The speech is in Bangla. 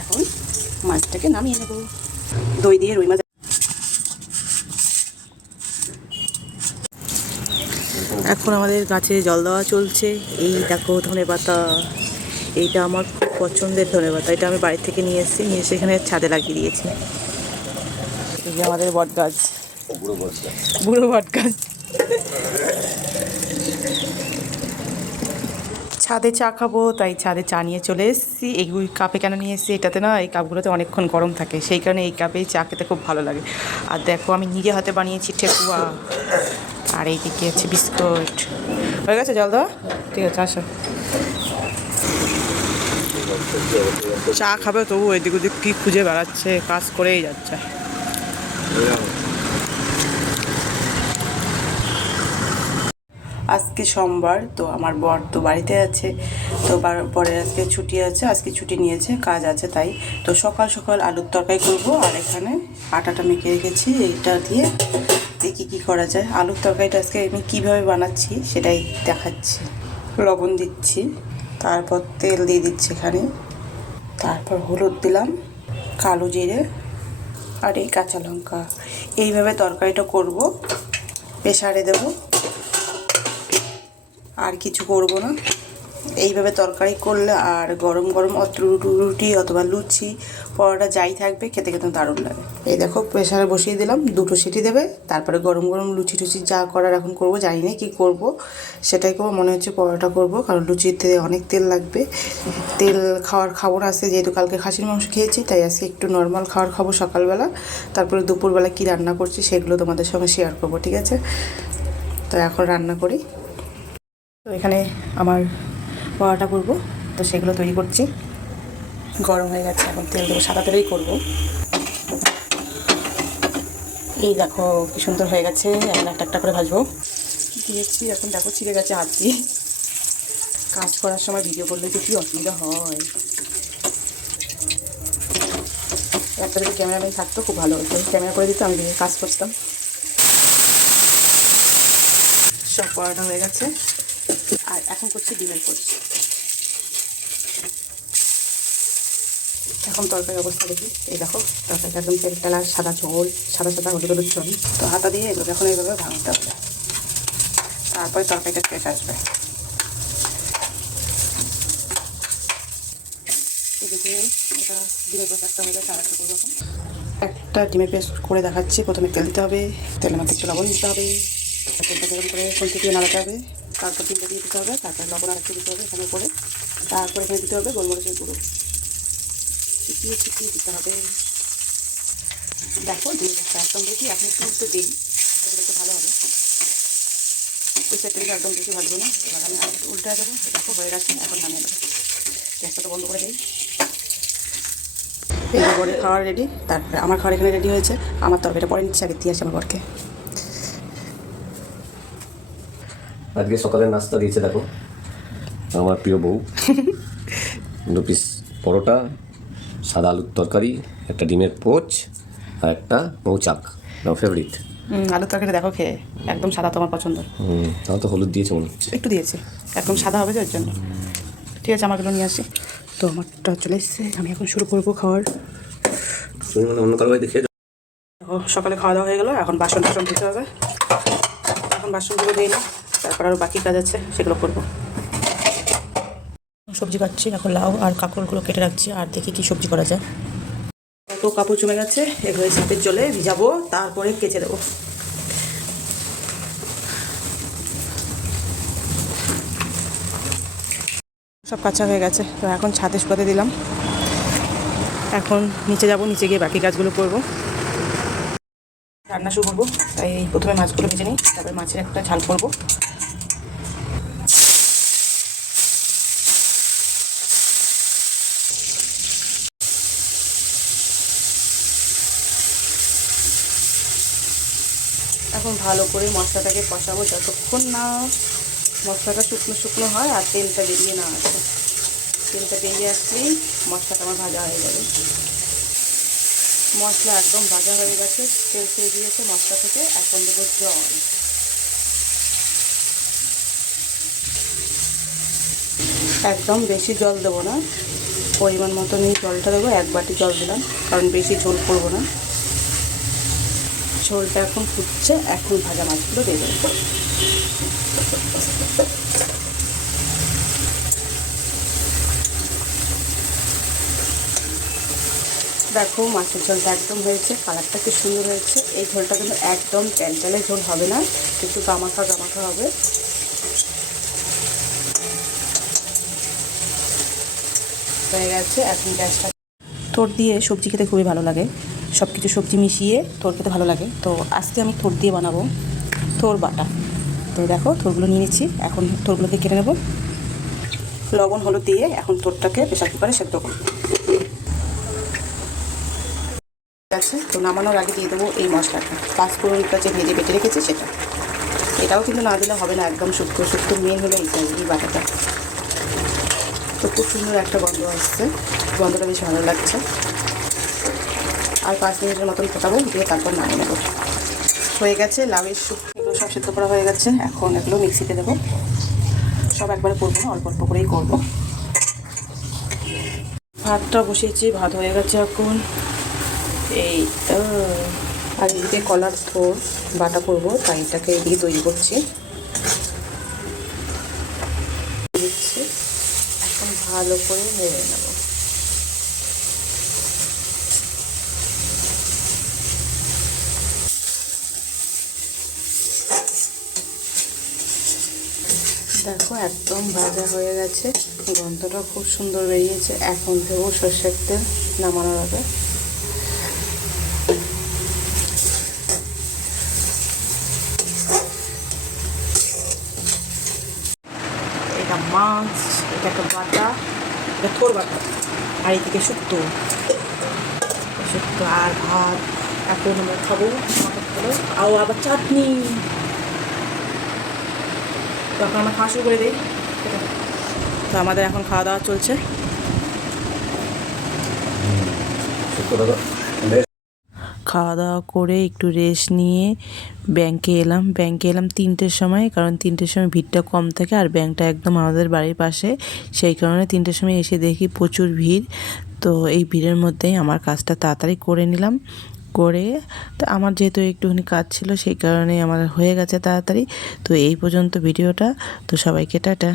এখন মাছটাকে নামিয়ে নেব। দই দিয়ে রুই মাছ। এখন আমাদের গাছে জল দেওয়া চলছে। এই দেখো ধনেপাতা, এইটা আমার খুব পছন্দের ধনেপাতা। এটা আমি বাড়ি থেকে নিয়ে এসে এখানে ছাদে লাগিয়ে দিয়েছি। এই যে আমাদের বট গাছ, বুড়ো বট গাছ। ছাদে চা খাবো, তাই ছাদে চা নিয়ে চলে এসেছি। এই কাপে কেন নিয়ে এসেছি, এটাতে না এই কাপগুলোতে অনেকক্ষণ গরম থাকে, সেই কারণে এই কাপেই চা খেতে খুব ভালো লাগে। আর দেখো আমি নিজে হাতে বানিয়েছি ঠেকুয়া, আর এইদিকে আছে বিস্কুট। হয়ে গেছে জল দেওয়া? ঠিক আছে, আসো। চা খাবে তবু এদিক ওদিক কী খুঁজে বেড়াচ্ছে, কাজ করেই যাচ্ছে। আজকে সোমবার, তো আমার বর তো বাড়িতে আছে, তো পরে আজকে ছুটি আছে, আজকে ছুটি নিয়েছে, কাজ আছে তাই। তো সকাল সকাল আলুর তরকারি করবো। আর এখানে আটাটা মেখে রেখেছি, এইটা দিয়ে দেখি কী করা যায়। আলুর তরকারিটা আজকে আমি কীভাবে বানাচ্ছি সেটাই দেখাচ্ছি। লবণ দিচ্ছি, তারপর তেল দিয়ে দিচ্ছি এখানে, তারপর হলুদ দিলাম, কালো জিরে আর এই কাঁচা লঙ্কা। এইভাবে তরকারিটা করব, প্রেসারে দেব, আর কিছু করব না। এইভাবে তরকারি করলে আর গরম গরম রুটি অথবা লুচি পরোটা যাই থাকবে, খেতে খেতে দারুণ লাগে। এই দেখো প্রেসারে বসিয়ে দিলাম, 2টো সিটি দেবে, তারপরে গরম গরম লুচি টুচি যা করার এখন করব। জানি না কী করব, সেটাই করবো। মনে হচ্ছে পরোটা করব, কারণ লুচিতে অনেক তেল লাগবে। তেল খাবো না আজকে, যেহেতু কালকে খাসির মাংস খেয়েছি, তাই আজকে একটু নর্মাল খাবো সকালবেলা। তারপরে দুপুরবেলা কী রান্না করছি সেগুলো তোমাদের সঙ্গে শেয়ার করব, ঠিক আছে? তো এখন রান্না করি। তো এখানে আমার পরোটা করবো, তো সেগুলো তৈরি করছি। গরম হয়ে গেছে, এখন তেল দেবো, সাদা তেলেই করবো। এই দেখো কি সুন্দর হয়ে গেছে। এখন একটা একটা করে ভাজবো। দিয়েছি, এখন দেখো ছিঁড়ে গেছে হাত দিয়ে। কাজ করার সময় ভিডিও করলে তো কি অসুবিধা হয়। একটা যদি ক্যামেরাম্যান থাকতো খুব ভালো হতো, ক্যামেরা করে দিত, আমি কাজ করতাম। সব পরোটা হয়ে গেছে, আর এখন করছি ডিমের পোচ। এখন তরকারির অবস্থা দেখি। এই দেখো তরকারিটা একদম তেল তেলা, সাদা ঝোল, সাদা সাদা হলুদ হলুদ ঝোল। তো হাতা দিয়ে এগুলো এখন এইভাবে ভাঙতে হবে, তারপরে তরকারিটা টেস্ট আসবে। এদিকে এটা ডিমের পেস্ট একটা হয়ে গেছে, আর একটা করবো এখন। একটা ডিমের পেস্ট করে দেখাচ্ছি। প্রথমে তেল দিতে হবে, তেলের মধ্যে একটু লবণ দিতে হবে, তেলটা গরম করে খুন্তি দিয়ে নাড়াতে হবে, তারপর ডিমটা দিয়ে দিতে হবে, তারপরে লবণ আর একটু দিতে হবে এখানে করে, তারপর এখানে দিতে হবে গোলমরিচের গুঁড়ো, ছিটিয়ে দিতে হবে। দেখো দিয়ে একদম বেশি, এখন একটু দিই, তাহলে একটু ভালো হবে। ওই সাইডটা একদম বেশি ভাজবো না। এবার আমি উল্টা দেবো। দেখো হয়ে গেছে, এখন নামিয়ে দেবো। গ্যাসটা তো বন্ধ করে দিই। এই যে বরের খাওয়ার রেডি, তারপরে আমার খাওয়ার এখানে রেডি হয়েছে। আমার তরকারিটা পরে নিচ্ছে, আগে দিয়ে আসি আমার বরকে। আজকে সকালের নাস্তা দিয়েছে দেখো আমার প্রিয় বউ। 2 পিস পরোটা, সাদা আলুর তরকারি, একটা ডিমের পোচ, আর একটা মৌচাক, আমার ফেভারিট। আলুর তরকারি দেখো খেয়ে একদম সাদা, তোমার পছন্দ। তাও তো হলুদ দিয়েছে মনে হচ্ছে, একটু দিয়েছে, একদম সাদা হবে যে ওর জন্য। ঠিক আছে, আমারগুলো নিয়ে আসি। তো আমারটা চলে এসছে, আমি এখন শুরু করবো খাওয়ার। তুমি মানে অন্য কারো দেখে সকালে খাওয়া দাওয়া হয়ে গেলো, এখন বাসন টাসন ধুতে হবে। এখন বাসনগুলো দিয়ে নিই, তারপর আরও বাকি কাজ আছে সেগুলো করবো। সবজি কাটছি, এখন লাউ আর কাঁকরোলগুলো কেটে রাখছি, আর দেখি কি সবজি করা যায়। কত কাপড় জমে গেছে, এগুলো ছাদের জলে ভিজাবো, তারপরে কেচে দেবো। সব কাঁচা হয়ে গেছে, তো এখন ছাদে শুকাতে দিলাম। এখন নিচে যাব, নিচে গিয়ে বাকি কাজগুলো করবো। রান্না শুরু করবো, তাই প্রথমে মাছগুলো ভেজে নিই, তারপরে মাছের একটা ঝাল করবো। এখন ভালো করে মশলাটাকে কষাবো, যতক্ষণ না মশলাটা শুকনো শুকনো হয় আর তেলটা বেরিয়ে না আসে। তেলটা বেরিয়ে আসলেই মশলাটা আমার ভাজা হয়ে যাবে। মশলা একদম ভাজা হয়ে গেছে, তেল ছেড়ে দিয়েছে মশলা থেকে। এখন দেবো জল, একদম বেশি জল দেবো না, পরিমাণ মতন এই জলটা দেবো, 1 বাটি জল দিলাম, কারণ বেশি ঝোল করবো না। ঝোলটা এখন ফুটছে, এখন ভাজা মাছগুলো দিয়ে দেবো। দেখো মাছের ঝোলটা একদম হয়েছে, কালারটা কি সুন্দর হয়েছে। এই ঝোলটা কিন্তু একদম টেলটেলে ঝোল হবে না, একটু গামাখা গামাখা হবে। হয়ে গেছে, এখন গ্যাসটা। থোড় দিয়ে সবজি খেতে খুবই ভালো লাগে, সব কিছু সবজি মিশিয়ে থোড় খেতে ভালো লাগে। তো আজকে আমি থোড় দিয়ে বানাবো, থোড় বাটা। তো দেখো থোড়গুলো নিয়ে নিচ্ছি, এখন থোড়গুলোকে কেটে নেবো। লবণ হলুদ দিয়ে এখন থোড়টাকে প্রেসার কুকারে সেদ্ধ করবো। ঠিক আছে, তো নামানোর আগে দিয়ে দেবো এই মশলাটা, পাঁচফোড়নটা যে ভেজে বেটে রেখেছি সেটা। এটাও কিন্তু না দিলে হবে না, একদম শুক্তো শুক্তো মেন হলো এইটাই, এই বাটাটা। তো খুব সুন্দর একটা গন্ধ আসছে, গন্ধটা বেশ ভালো লাগছে। আর 5 মিনিটের মতন ফোটাবো, দিয়ে তারপর নামিয়ে নেবো। হয়ে গেছে লাউয়ের শুক্তো, এগুলো সব সেদ্ধ করা হয়ে গেছে। এখন এগুলো মিক্সিতে দেবো, সব একবারে করবো না, অল্প অল্প করেই করবো। ভাতটা বসিয়েছি, ভাত হয়ে গেছে এখন। এই আর এদিকে কলার থোড় বাটা করবো, তাই এটাকে এদিকে তৈরি করছি। দিচ্ছি, এখন ভালো করে নেড়ে নেব। দেখো একদম ভাজা হয়ে গেছে, গন্ধটা খুব সুন্দর বেরিয়েছে। এখন দেবো সর্ষের তেল নামানোর আগে। এটা মাছ, এটা একটা বাটা, এটা থোড় বাটা, আর এদিকে শুক্তো শুক্তো আর ভাত। এখন আমরা খাবো, আর আবার চাটনি। তখন আমরা খাওয়া শুরু করে দিই। তো আমাদের এখন খাওয়া দাওয়া চলছে। খাওয়া দাওয়া করে একটু রেস্ট নিয়ে ব্যাংকে এলাম 3টের সময়, কারণ 3টের সময় ভিড়টা কম থাকে, আর ব্যাংকটা একদম আমাদের বাড়ির পাশে। সেই কারণে 3টের সময় এসে দেখি প্রচুর ভিড়। তো এই ভিড়ের মধ্যেই আমার কাজটা তাড়াতাড়ি করে নিলাম। করে তো আমার যেহেতু একটুখানি কাজ ছিল, সেই কারণে আমার হয়ে গেছে তাড়াতাড়ি। তো এই পর্যন্ত ভিডিওটা। তো সবাইকে টাটা।